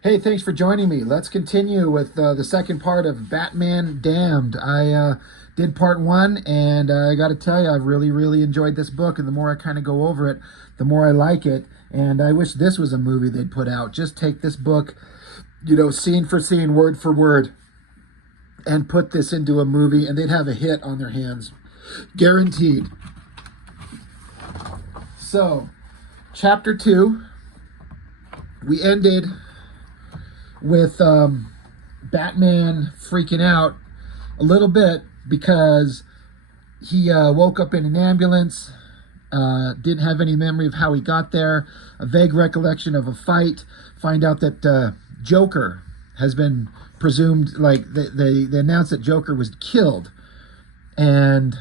Hey, thanks for joining me. Let's continue with the second part of Batman Damned. I did part one, and I got to tell you, I've really enjoyed this book. And the more I kind of go over it, the more I like it. And I wish this was a movie they'd put out. Just take this book, scene for scene, word for word, and put this into a movie, and they'd have a hit on their hands. Guaranteed. So, chapter 2, we ended with Batman freaking out a little bit because he woke up in an ambulance, didn't have any memory of how he got there, a vague recollection of a fight, find out that Joker has been presumed, like they announced that Joker was killed, and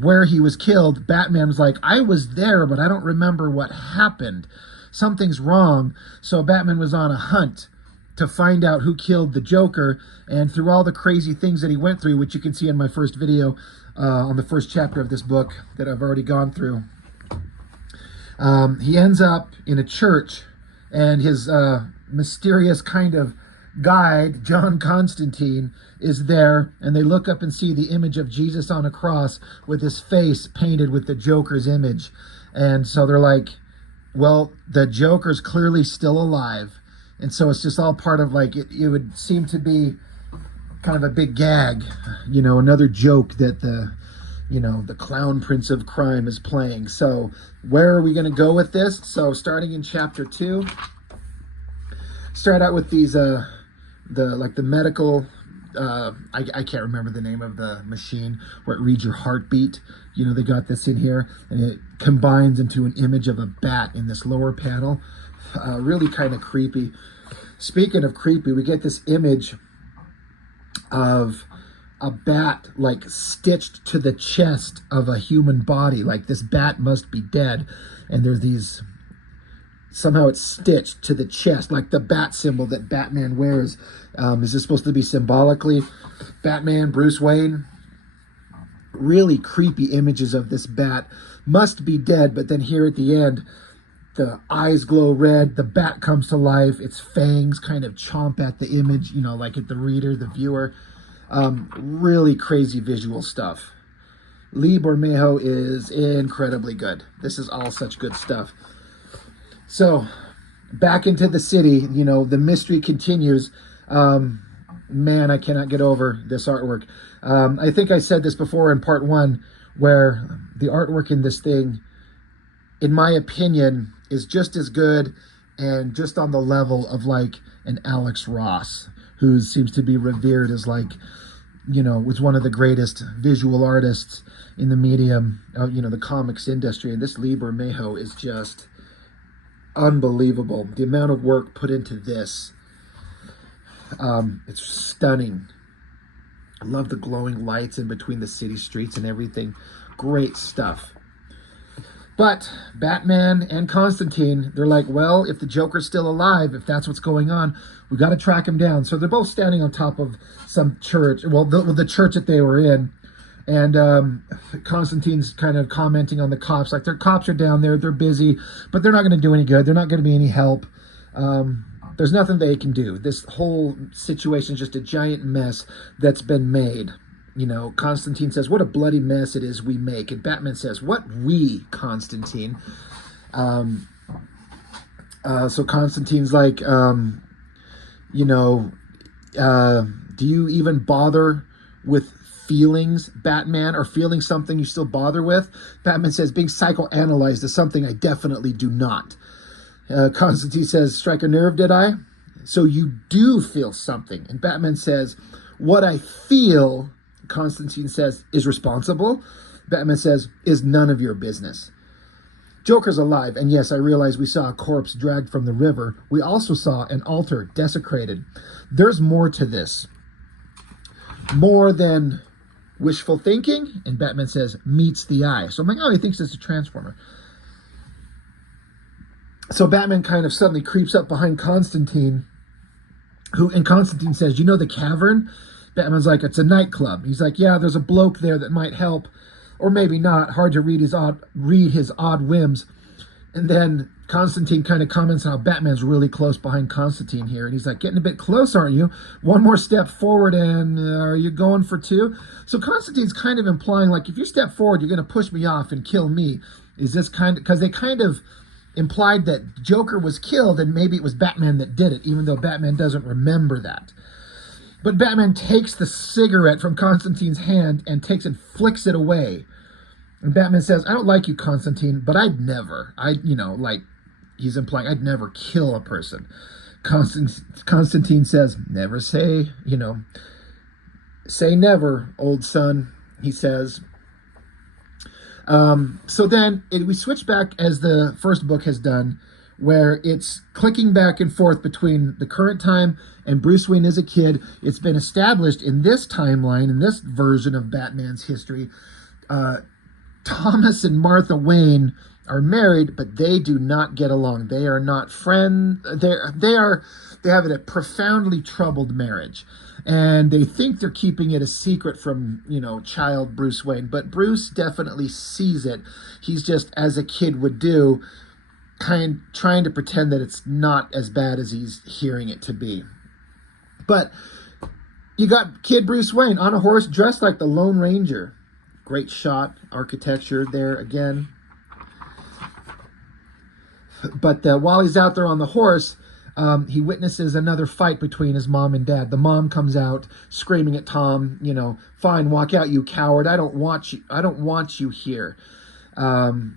where he was killed, Batman was like, I was there, but I don't remember what happened. Something's wrong. So Batman was on a hunt to find out who killed the Joker, and through all the crazy things that he went through, which you can see in my first video on the first chapter of this book that I've already gone through, he ends up in a church, and his mysterious kind of guide, John Constantine, is there, and they look up and see the image of Jesus on a cross with his face painted with the Joker's image. And so they're like, well, the Joker's clearly still alive. And so it's just all part of, like, it would seem to be kind of a big gag, another joke that the clown prince of crime is playing. So where are we going to go with this? So starting in chapter 2, start out with these, the medical, I can't remember the name of the machine where it reads your heartbeat. They got this in here, and it combines into an image of a bat in this lower panel. Really kind of creepy. Speaking of creepy, we get this image of a bat like stitched to the chest of a human body. Like this bat must be dead, and there's these, somehow it's stitched to the chest, like the bat symbol that Batman wears. Is this supposed to be symbolically Batman, Bruce Wayne? Really creepy images of this bat. Must be dead, but then here at the end, the eyes glow red, the bat comes to life, its fangs kind of chomp at the image, like at the reader, the viewer. Really crazy visual stuff. Lee Bermejo is incredibly good. This is all such good stuff. So, back into the city, the mystery continues. Man, I cannot get over this artwork. I think I said this before in part 1, where the artwork in this thing, in my opinion, is just as good and just on the level of like an Alex Ross, who seems to be revered as like, was one of the greatest visual artists in the medium, the comics industry. And this Lee Bermejo is just unbelievable. The amount of work put into this, it's stunning. I love the glowing lights in between the city streets and everything. Great stuff. But Batman and Constantine, they're like, well, if the Joker's still alive, if that's what's going on, we got to track him down. So they're both standing on top of some church, well, the church that they were in. And Constantine's kind of commenting on the cops, like their cops are down there, they're busy, but they're not going to do any good. They're not going to be any help. There's nothing they can do. This whole situation is just a giant mess that's been made. Constantine says, what a bloody mess it is we make. And Batman says, what we, Constantine? So Constantine's like, do you even bother with feelings, Batman, or feeling something you still bother with? Batman says, being psychoanalyzed is something I definitely do not. Constantine says, strike a nerve, did I? So you do feel something. And Batman says, what I feel, Constantine says, is responsible. Batman says, is none of your business. Joker's alive, and yes, I realize we saw a corpse dragged from the river. We also saw an altar desecrated. There's more to this. More than wishful thinking, and Batman says, meets the eye. So I'm like, oh, he thinks it's a transformer. So Batman kind of suddenly creeps up behind Constantine, and Constantine says, the cavern? Batman's like, it's a nightclub. He's like, yeah, there's a bloke there that might help, or maybe not. Hard to read his odd whims. And then Constantine kind of comments on how Batman's really close behind Constantine here. And he's like, getting a bit close, aren't you? One more step forward, and are you going for two? So Constantine's kind of implying, like, if you step forward, you're going to push me off and kill me. Is this kind of, because they kind of implied that Joker was killed and maybe it was Batman that did it, even though Batman doesn't remember that. But Batman takes the cigarette from Constantine's hand and takes and flicks it away. And Batman says, I don't like you, Constantine, but I'd never, like he's implying, I'd never kill a person. Constantine says, never say, say never, old son, he says. So then we switch back, as the first book has done, where it's clicking back and forth between the current time and Bruce Wayne as a kid. It's been established in this timeline, in this version of Batman's history, Thomas and Martha Wayne are married, but they do not get along. They are not friends. They have a profoundly troubled marriage, and they think they're keeping it a secret from, child Bruce Wayne. But Bruce definitely sees it. He's just, as a kid would do, trying to pretend that it's not as bad as he's hearing it to be. But you got kid Bruce Wayne on a horse, dressed like the Lone Ranger. Great shot, architecture there again. But while he's out there on the horse, he witnesses another fight between his mom and dad. The mom comes out screaming at Tom, fine, walk out, you coward. I don't want you here. And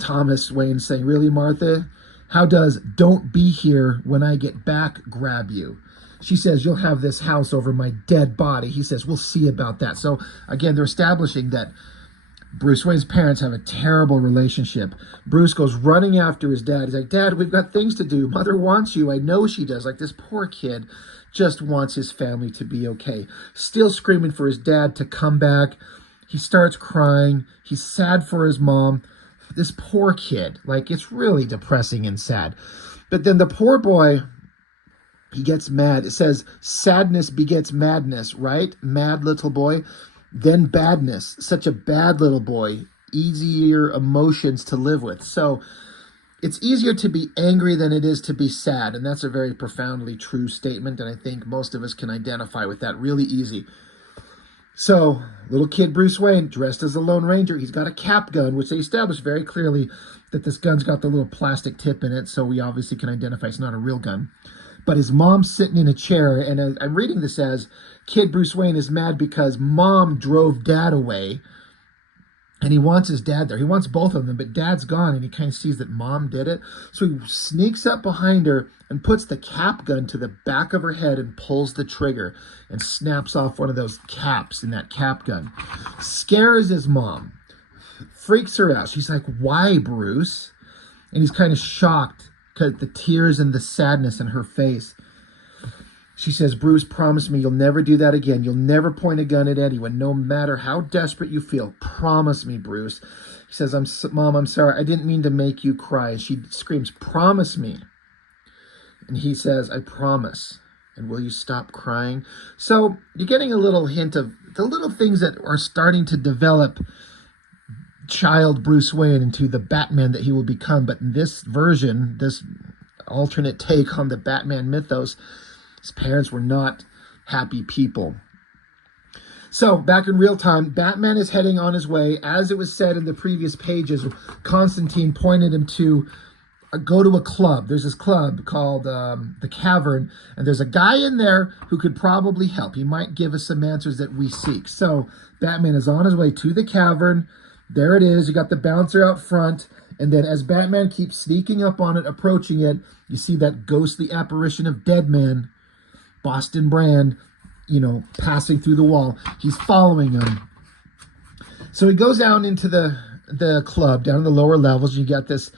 Thomas Wayne saying, really, Martha? How does don't be here when I get back grab you? She says, you'll have this house over my dead body. He says, we'll see about that. So again, they're establishing that Bruce Wayne's parents have a terrible relationship. Bruce goes running after his dad. He's like, Dad, we've got things to do. Mother wants you. I know she does. Like, this poor kid just wants his family to be okay. Still screaming for his dad to come back. He starts crying. He's sad for his mom. This poor kid. Like, it's really depressing and sad. But then the poor boy, he gets mad. It says, sadness begets madness, right? Mad little boy. Then badness. Such a bad little boy. Easier emotions to live with. So it's easier to be angry than it is to be sad. And that's a very profoundly true statement. And I think most of us can identify with that really easy. So little kid Bruce Wayne, dressed as a Lone Ranger. He's got a cap gun, which they established very clearly that this gun's got the little plastic tip in it. So we obviously can identify it's not a real gun. But his mom's sitting in a chair, and I'm reading this as kid Bruce Wayne is mad because mom drove dad away, and he wants his dad there. He wants both of them, but dad's gone, and he kind of sees that mom did it. So he sneaks up behind her and puts the cap gun to the back of her head and pulls the trigger and snaps off one of those caps in that cap gun. Scares his mom, freaks her out. She's like, why, Bruce? And he's kind of shocked because the tears and the sadness in her face. She says, Bruce, promise me you'll never do that again. You'll never point a gun at anyone, no matter how desperate you feel. Promise me, Bruce. He says, Mom, I'm sorry. I didn't mean to make you cry. She screams, promise me. And he says, I promise. And will you stop crying? So you're getting a little hint of the little things that are starting to develop child Bruce Wayne into the Batman that he will become. But in this version, this alternate take on the Batman mythos, his parents were not happy people. So back in real time, Batman is heading on his way. As it was said in the previous pages, Constantine pointed him to go to a club. There's this club called the Cavern, and there's a guy in there who could probably help. He might give us some answers that we seek. So Batman is on his way to the Cavern. There it is. You got the bouncer out front. And then as Batman keeps sneaking up on it, approaching it, you see that ghostly apparition of Deadman, Boston Brand, passing through the wall. He's following him. So he goes down into the club, down in the lower levels. You got this,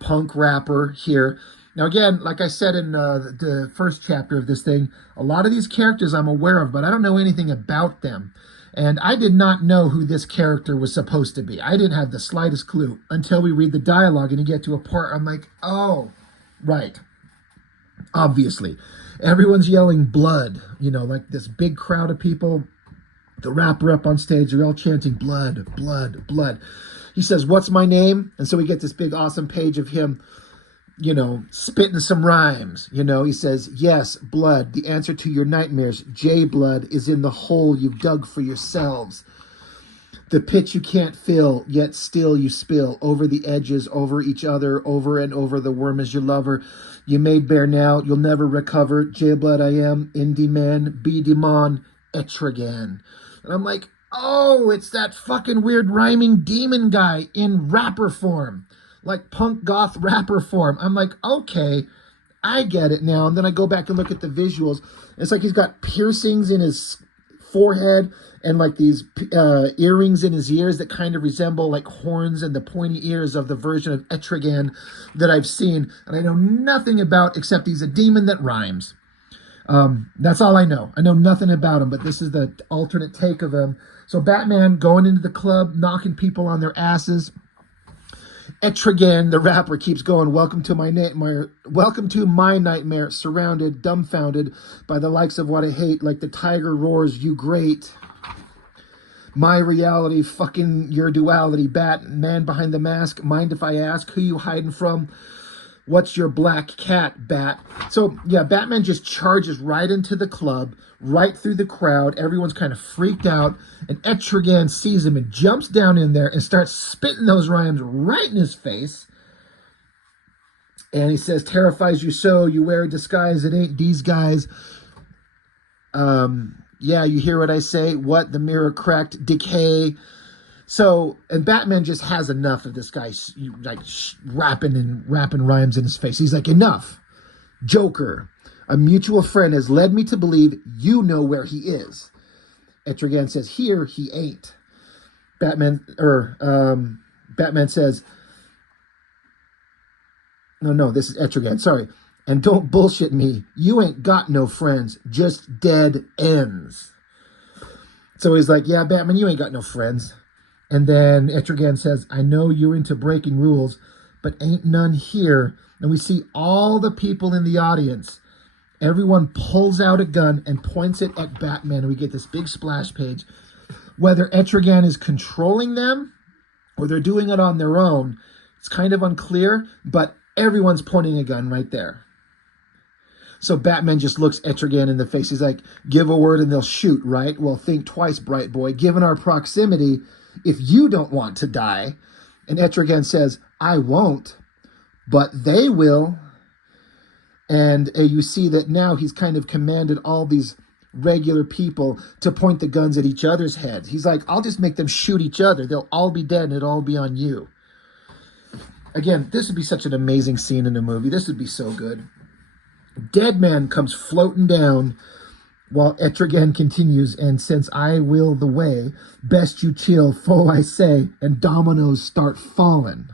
punk rapper here. Now, again, like I said in the first chapter of this thing, a lot of these characters I'm aware of, but I don't know anything about them. And I did not know who this character was supposed to be. I didn't have the slightest clue until we read the dialogue and you get to a part. I'm like, oh, right. Obviously. Everyone's yelling blood, like this big crowd of people The rapper up on stage, they're all chanting blood, blood, blood. He says, what's my name? And so we get this big awesome page of him, spitting some rhymes. He says, yes, blood, the answer to your nightmares. J blood is in the hole you've dug for yourselves. The pit you can't fill, yet still you spill over the edges, over each other, over and over. The worm is your lover. You made bare now, you'll never recover. J blood I am, indie man, B demon, etrigan. And I'm like, oh, it's that fucking weird rhyming demon guy in rapper form, like punk goth rapper form. I'm like, okay, I get it now. And then I go back and look at the visuals. It's like he's got piercings in his forehead and like these earrings in his ears that kind of resemble like horns and the pointy ears of the version of Etrigan that I've seen. And I know nothing about except he's a demon that rhymes. That's all I know. I know nothing about him, but this is the alternate take of him. So Batman going into the club, knocking people on their asses. Etrigan, the rapper, keeps going, welcome to my nightmare, surrounded, dumbfounded by the likes of what I hate, like the tiger roars, you great. My reality, fucking your duality, Batman behind the mask, mind if I ask, who you hiding from? What's your black cat, Bat? So, yeah, Batman just charges right into the club, right through the crowd. Everyone's kind of freaked out. And Etrigan sees him and jumps down in there and starts spitting those rhymes right in his face. And he says, terrifies you so, you wear a disguise, it ain't these guys. Yeah, you hear what I say? What? The mirror cracked, decay. So, and Batman just has enough of this guy like rapping rhymes in his face. He's like, enough. Joker, a mutual friend has led me to believe you know where he is. Etrigan says, here he ain't. Batman says, no, this is Etrigan, sorry. And don't bullshit me. You ain't got no friends, just dead ends. So he's like, yeah, Batman, you ain't got no friends. And then Etrigan says, I know you're into breaking rules, but ain't none here. And we see all the people in the audience. Everyone pulls out a gun and points it at Batman. And we get this big splash page. Whether Etrigan is controlling them or they're doing it on their own, it's kind of unclear, but everyone's pointing a gun right there. So Batman just looks Etrigan in the face. He's like, give a word and they'll shoot, right? Well, think twice, bright boy. Given our proximity, if you don't want to die. And Etrigan says, I won't, but they will. And you see that now he's kind of commanded all these regular people to point the guns at each other's heads. He's like, I'll just make them shoot each other. They'll all be dead and it'll all be on you. Again, this would be such an amazing scene in a movie. This would be so good. Deadman comes floating down while Etrigan continues, and since I will the way, best you chill, foe I say, and dominoes start falling.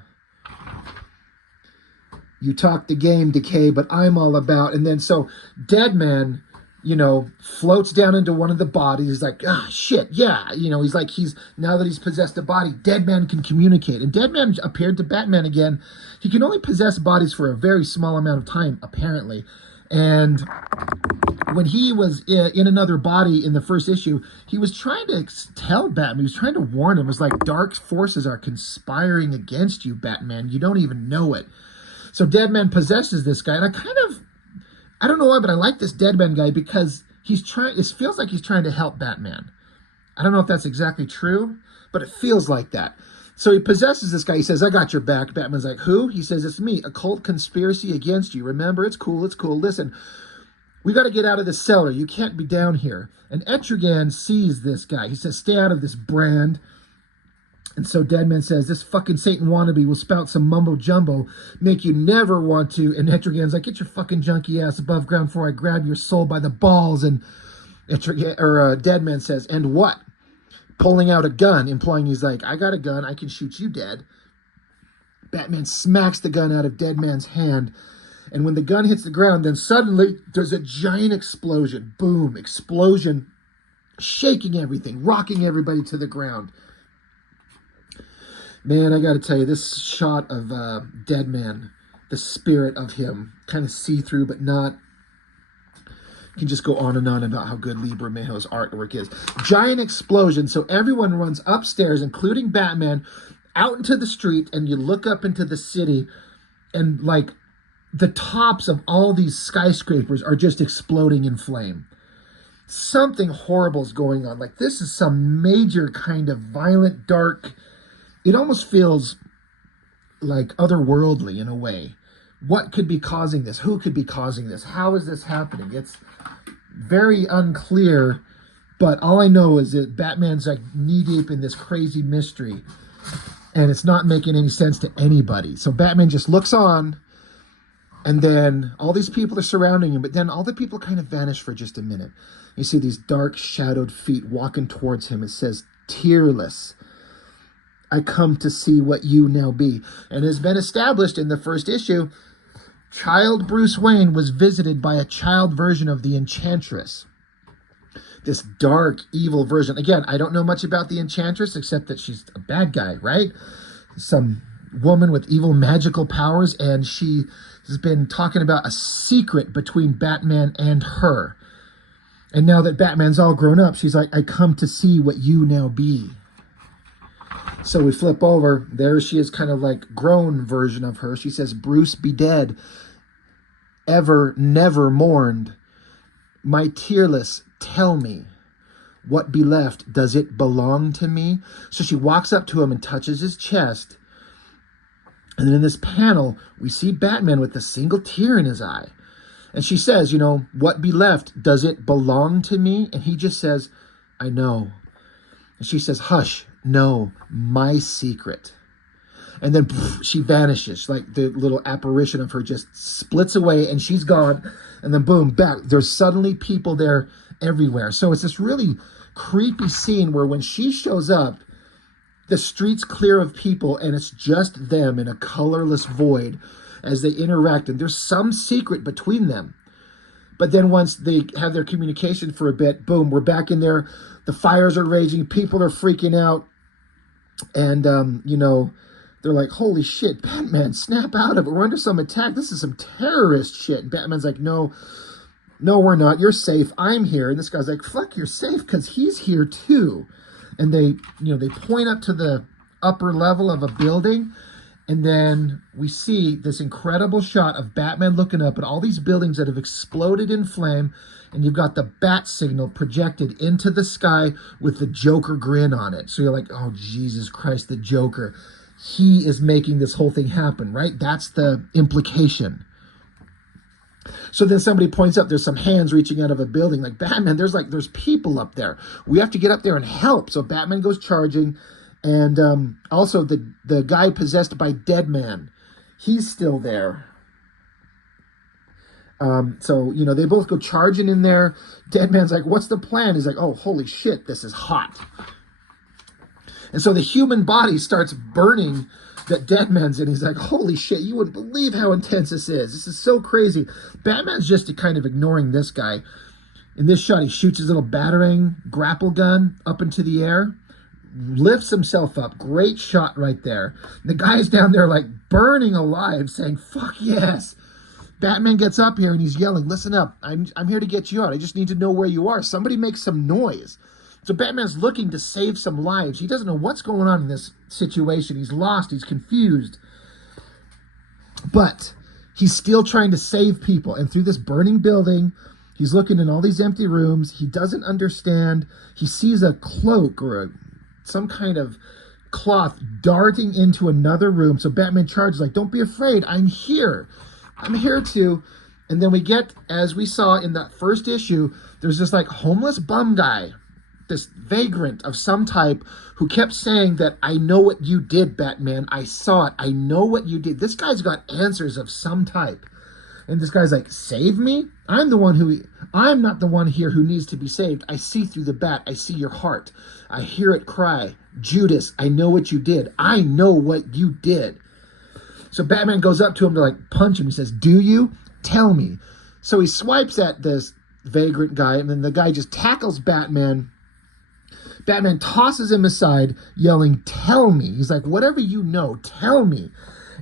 You talk the game, decay, but I'm all about, and then so Deadman, floats down into one of the bodies. He's like, shit, yeah. He's now that he's possessed a body, Deadman can communicate. And Deadman appeared to Batman again. He can only possess bodies for a very small amount of time, apparently. And when he was in another body in the first issue, he was trying to tell Batman, he was trying to warn him. It was like, dark forces are conspiring against you, Batman. You don't even know it. So Deadman possesses this guy. And I don't know why, but I like this Deadman guy because it feels like he's trying to help Batman. I don't know if that's exactly true, but it feels like that. So he possesses this guy. He says, I got your back. Batman's like, who? He says, it's me. Occult conspiracy against you. Remember, it's cool. It's cool. Listen, we got to get out of the cellar. You can't be down here. And Etrigan sees this guy. He says, stay out of this brand. And so Deadman says, this fucking Satan wannabe will spout some mumbo jumbo, make you never want to. And Etrigan's like, get your fucking junky ass above ground before I grab your soul by the balls. And Deadman says, and what? Pulling out a gun, implying he's like, I got a gun, I can shoot you dead. Batman smacks the gun out of Deadman's hand. And when the gun hits the ground, then suddenly there's a giant explosion. Boom, explosion, shaking everything, rocking everybody to the ground. Man, I got to tell you, this shot of Deadman, the spirit of him, kind of see-through but not, can just go on and on about how good Lee Bermejo's artwork is. Giant explosion. So everyone runs upstairs, including Batman, out into the street, and you look up into the city, and like the tops of all these skyscrapers are just exploding in flame. Something horrible is going on. Like, this is some major kind of violent, dark, it almost feels like otherworldly in a way. What could be causing this? Who could be causing this? How is this happening? It's very unclear, but all I know is that Batman's like knee deep in this crazy mystery, and it's not making any sense to anybody. So Batman just looks on, and then all these people are surrounding him, but then all the people kind of vanish for just a minute. You see these dark shadowed feet walking towards him. It says, "Tearless, I come to see what you now be." And it has been established in the first issue, child Bruce Wayne was visited by a child version of the Enchantress. This dark, evil version. Again, I don't know much about the Enchantress except that she's a bad guy, right? Some woman with evil magical powers, and she has been talking about a secret between Batman and her. And now that Batman's all grown up, she's like, "I come to see what you now be." So we flip over. There she is, kind of like grown version of her. She says, "Bruce be dead, ever never mourned. My tearless, tell me, what be left, does it belong to me?" So she walks up to him and touches his chest. And then in this panel, we see Batman with a single tear in his eye. And she says, "What be left, does it belong to me?" And he just says, "I know." And she says, "Hush, no, my secret." And then she vanishes, like the little apparition of her just splits away and she's gone. And then boom, back. There's suddenly people there everywhere. So it's this really creepy scene where when she shows up, the street's clear of people and it's just them in a colorless void as they interact. And there's some secret between them. But then once they have their communication for a bit, boom, we're back in there. The fires are raging. People are freaking out. And, they're like, "Holy shit, Batman, snap out of it. We're under some attack. This is some terrorist shit." And Batman's like, no, we're not. You're safe. I'm here. And this guy's like, "Fuck, you're safe," because he's here too. And they point up to the upper level of a building. And then we see this incredible shot of Batman looking up at all these buildings that have exploded in flame. And you've got the bat signal projected into the sky with the Joker grin on it. So you're like, "Oh, Jesus Christ, the Joker. He is making this whole thing happen," right? That's the implication. So then somebody points up, there's some hands reaching out of a building. Like, "Batman, there's people up there. We have to get up there and help." So Batman goes charging. And also the guy possessed by Deadman, he's still there. So they both go charging in there. Deadman's like, "What's the plan?" He's like, "Oh, holy shit, this is hot." And so the human body starts burning that Deadman's in. He's like, "Holy shit, you wouldn't believe how intense this is. This is so crazy." Batman's just kind of ignoring this guy. In this shot, he shoots his little battering grapple gun up into the air, lifts himself up. Great shot right there. The guy's down there like burning alive, saying, "Fuck yes." Batman gets up here and he's yelling, "Listen up, I'm here to get you out. I just need to know where you are. Somebody make some noise." So Batman's looking to save some lives. He doesn't know what's going on in this situation. He's lost. He's confused. But he's still trying to save people. And through this burning building, he's looking in all these empty rooms. He doesn't understand. He sees a cloak or some kind of cloth darting into another room. So Batman charges like, "Don't be afraid. I'm here. I'm here too." And then we get, as we saw in that first issue, there's this like homeless bum guy, this vagrant of some type, who kept saying that, "I know what you did, Batman. I saw it. I know what you did." This guy's got answers of some type. And this guy's like, "Save me? I'm not the one here who needs to be saved. I see through the bat. I see your heart. I hear it cry, 'Judas, I know what you did. I know what you did.'" So Batman goes up to him to like punch him. He says, "Do you? Tell me." So he swipes at this vagrant guy, and then the guy just tackles Batman. Batman tosses him aside, yelling, "Tell me." He's like, "Whatever you know, tell me."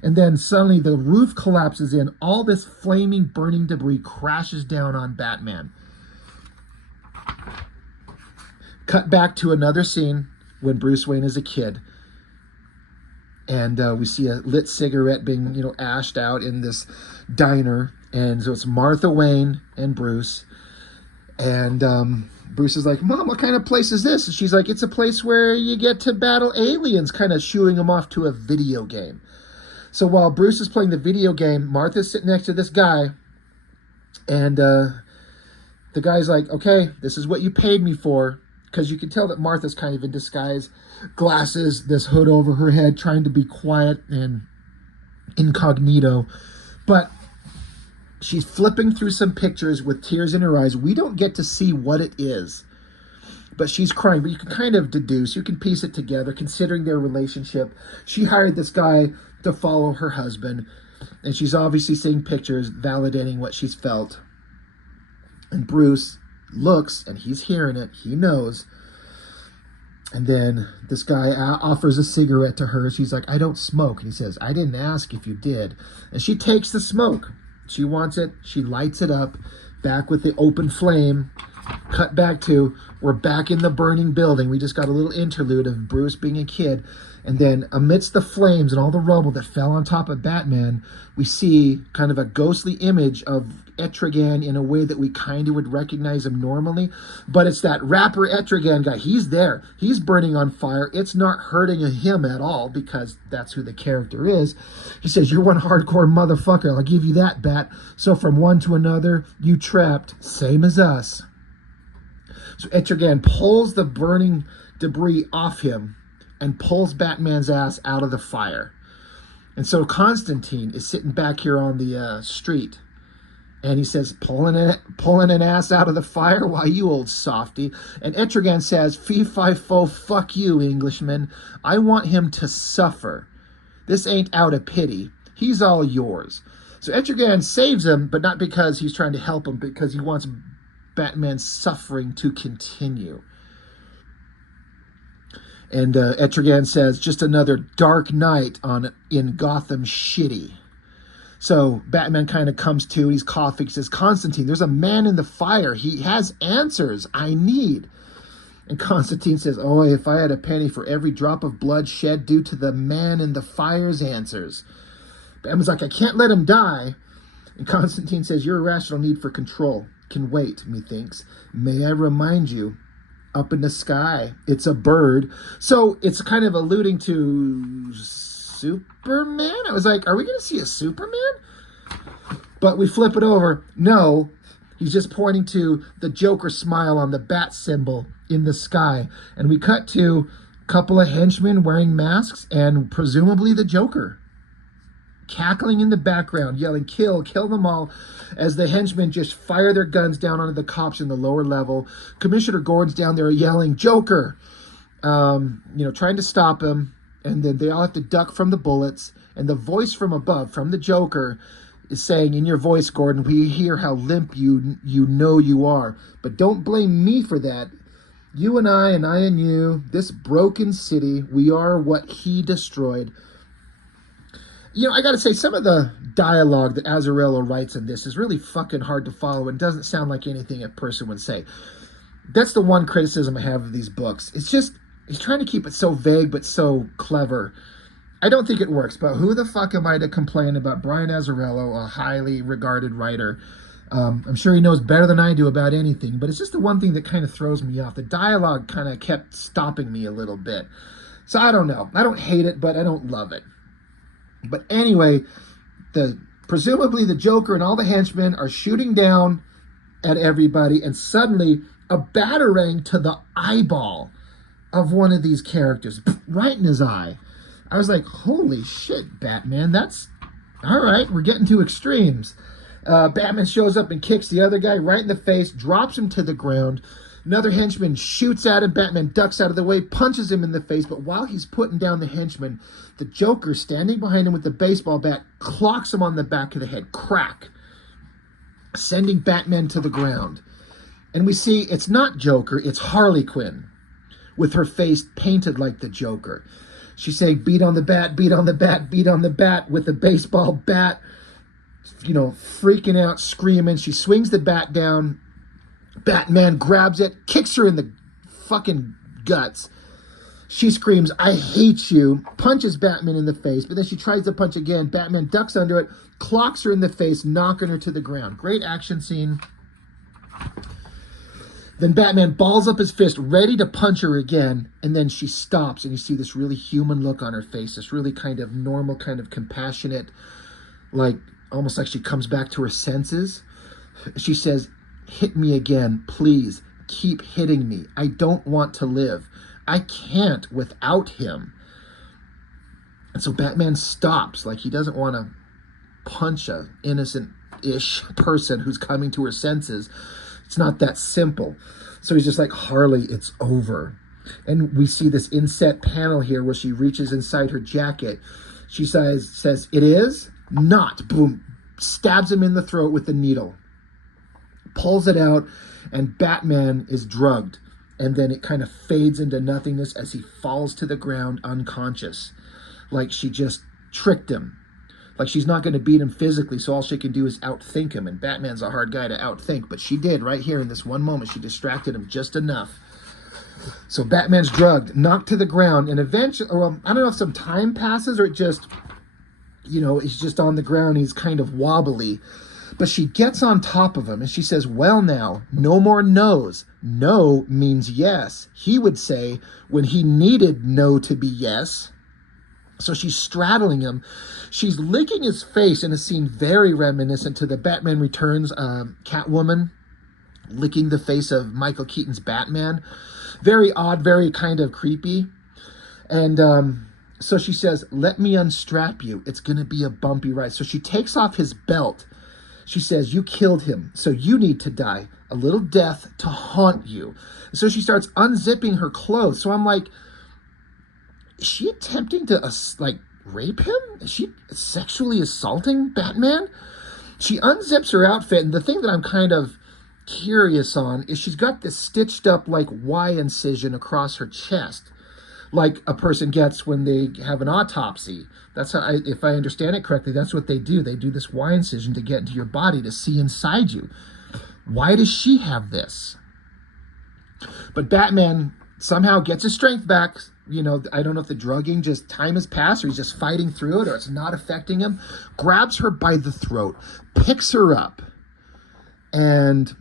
And then suddenly the roof collapses in. All this flaming, burning debris crashes down on Batman. Cut back to another scene when Bruce Wayne is a kid. And we see a lit cigarette being, ashed out in this diner. And so it's Martha Wayne and Bruce. And Bruce is like, Mom, what kind of place is this? And she's like, it's a place where you get to battle aliens, kind of shooing them off to a video game. So while Bruce is playing the video game, Martha's sitting next to this guy. And the guy's like, okay, this is what you paid me for. Because you can tell that Martha's kind of in disguise. Glasses, this hood over her head, trying to be quiet and incognito. But she's flipping through some pictures with tears in her eyes. We don't get to see what it is. But she's crying. But you can kind of deduce, you can piece it together, considering their relationship. She hired this guy to follow her husband. And she's obviously seeing pictures, validating what she's felt. And Bruce looks, and he's hearing it. He knows. And then this guy offers a cigarette to her. She's like, I don't smoke. And he says, I didn't ask if you did. And she takes the smoke. She wants it. She lights it up. Back with the open flame. Cut back to, we're back in the burning building. We just got a little interlude of Bruce being a kid. And then amidst the flames and all the rubble that fell on top of Batman, we see kind of a ghostly image of Etrigan in a way that we kind of would recognize him normally. But it's that rapper Etrigan guy. He's there. He's burning on fire. It's not hurting him at all because that's who the character is. He says, you're one hardcore motherfucker. I'll give you that, Bat. So from one to another, you trapped. Same as us. So Etrigan pulls the burning debris off him and pulls Batman's ass out of the fire. And so Constantine is sitting back here on the street. And he says, pulling an ass out of the fire? Why, you old softy. And Etrigan says, fee, fi, fo, fuck you, Englishman. I want him to suffer. This ain't out of pity. He's all yours. So Etrigan saves him, but not because he's trying to help him, because he wants Batman's suffering to continue. And Etrigan says, just another dark night in Gotham Shitty. So Batman kind of comes to, he's coughing, he says, Constantine, there's a man in the fire. He has answers I need. And Constantine says, oh, if I had a penny for every drop of blood shed due to the man in the fire's answers. Batman's like, I can't let him die. And Constantine says, your irrational need for control can wait, methinks. May I remind you, up in the sky, it's a bird. So it's kind of alluding to Superman. I was like, are we going to see a Superman? But we flip it over. No, he's just pointing to the Joker smile on the bat symbol in the sky. And we cut to a couple of henchmen wearing masks and presumably the Joker cackling in the background, yelling, kill them all, as the henchmen just fire their guns down onto the cops in the lower level. Commissioner Gordon's down there yelling, Joker, trying to stop him. And then they all have to duck from the bullets. And the voice from above, from the Joker, is saying, in your voice, Gordon, we hear how limp you know you are. But don't blame me for that. You and I and you, this broken city, we are what he destroyed. I got to say, some of the dialogue that Azzarello writes in this is really fucking hard to follow and doesn't sound like anything a person would say. That's the one criticism I have of these books. It's just, he's trying to keep it so vague but so clever. I don't think it works, but who the fuck am I to complain about Brian Azzarello, a highly regarded writer? I'm sure he knows better than I do about anything, but it's just the one thing that kind of throws me off. The dialogue kind of kept stopping me a little bit. So I don't know. I don't hate it, but I don't love it. But anyway, presumably the Joker and all the henchmen are shooting down at everybody, and suddenly a batarang to the eyeball of one of these characters, right in his eye. I was like, holy shit, Batman, that's... all right, we're getting to extremes. Batman shows up and kicks the other guy right in the face, drops him to the ground. Another henchman shoots at him. Batman ducks out of the way, punches him in the face. But while he's putting down the henchman, the Joker, standing behind him with the baseball bat, clocks him on the back of the head. Crack. Sending Batman to the ground. And we see it's not Joker, it's Harley Quinn, with her face painted like the Joker. She's saying, beat on the bat, beat on the bat, beat on the bat, with the baseball bat, freaking out, screaming. She swings the bat down. Batman grabs it, kicks her in the fucking guts. She screams, "I hate you," punches Batman in the face, but then she tries to punch again. Batman ducks under it, clocks her in the face, knocking her to the ground. Great action scene. Then Batman balls up his fist, ready to punch her again, and then she stops, and you see this really human look on her face, this really kind of normal, kind of compassionate, like almost like she comes back to her senses. She says, "Hit me again, please. Keep hitting me. I don't want to live. I can't without him." And so Batman stops, like he doesn't want to punch a innocent-ish person who's coming to her senses. It's not that simple. So he's just like, "Harley, it's over." And we see this inset panel here where she reaches inside her jacket. She says, "It is not." Boom. Stabs him in the throat with the needle. Pulls it out, and Batman is drugged. And then it kind of fades into nothingness as he falls to the ground unconscious. Like she just tricked him. Like she's not going to beat him physically, so all she can do is outthink him. And Batman's a hard guy to outthink, but she did right here in this one moment. She distracted him just enough. So Batman's drugged, knocked to the ground, and eventually, well, I don't know if some time passes or it just, he's just on the ground. He's kind of wobbly. But she gets on top of him and she says, "Well now, no more no's. No means yes." He would say when he needed no to be yes. So she's straddling him. She's licking his face in a scene very reminiscent to the Batman Returns Catwoman licking the face of Michael Keaton's Batman. Very odd, very kind of creepy. And so she says, "Let me unstrap you. It's going to be a bumpy ride." So she takes off his belt. She says, "You killed him, so you need to die. A little death to haunt you." So she starts unzipping her clothes. So I'm like, is she attempting to, rape him? Is she sexually assaulting Batman? She unzips her outfit, and the thing that I'm kind of curious on is she's got this stitched up, Y incision across her chest, like a person gets when they have an autopsy. That's how, if I understand it correctly, that's what they do. They do this Y incision to get into your body, to see inside you. Why does she have this? But Batman somehow gets his strength back. I don't know if the drugging, just time has passed, or he's just fighting through it, or it's not affecting him. Grabs her by the throat, picks her up, and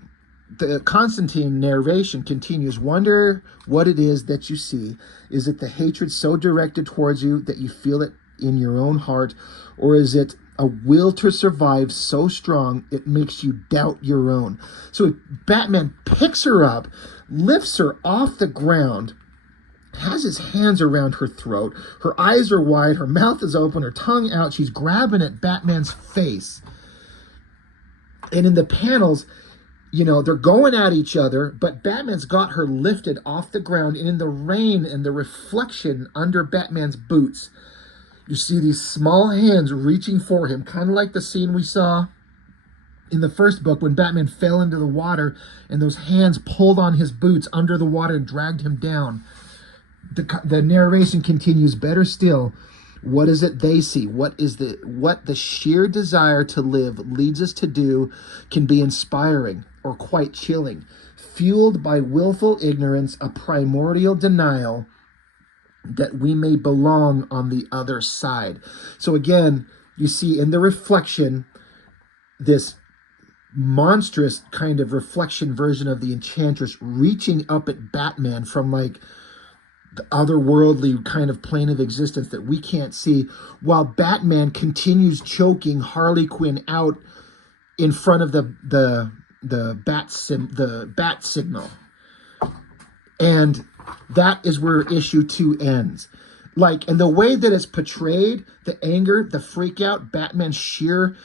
the Constantine narration continues. "Wonder what it is that you see. Is it the hatred so directed towards you that you feel it in your own heart? Or is it a will to survive so strong it makes you doubt your own?" So Batman picks her up, lifts her off the ground, has his hands around her throat. Her eyes are wide, her mouth is open, her tongue out. She's grabbing at Batman's face. And in the panels, they're going at each other, but Batman's got her lifted off the ground, and in the rain and the reflection under Batman's boots, you see these small hands reaching for him, kind of like the scene we saw in the first book when Batman fell into the water and those hands pulled on his boots under the water and dragged him down. The narration continues. Better still, what is it they see? What the sheer desire to live leads us to do can be inspiring or quite chilling. Fueled by willful ignorance, a primordial denial that we may belong on the other side. So again, you see in the reflection, this monstrous kind of reflection version of the Enchantress reaching up at Batman from the otherworldly kind of plane of existence that we can't see, while Batman continues choking Harley Quinn out in front of the bat signal. And that is where issue 2 ends. And the way that it's portrayed, the anger, the freak out, Batman's sheer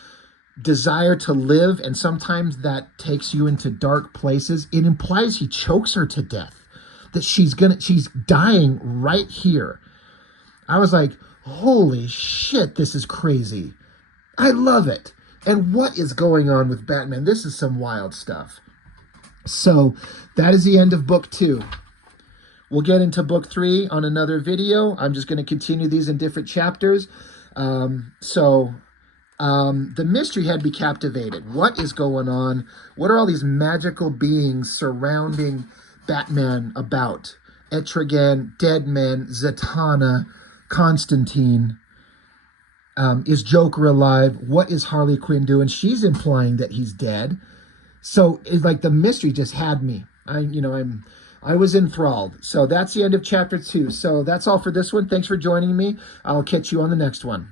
desire to live, and sometimes that takes you into dark places. It implies he chokes her to death, that she's dying right here. I was like, holy shit, this is crazy. I love it. And what is going on with Batman? This is some wild stuff. So that is the end of book 2. We'll get into book 3 on another video. I'm just going to continue these in different chapters. So The mystery had me captivated. What is going on? What are all these magical beings surrounding Batman about? Etrigan, Deadman, Zatanna, Constantine. Is Joker alive? What is Harley Quinn doing? She's implying that he's dead. So it's like the mystery just had me. I was enthralled. So that's the end of chapter 2. So that's all for this one. Thanks for joining me. I'll catch you on the next one.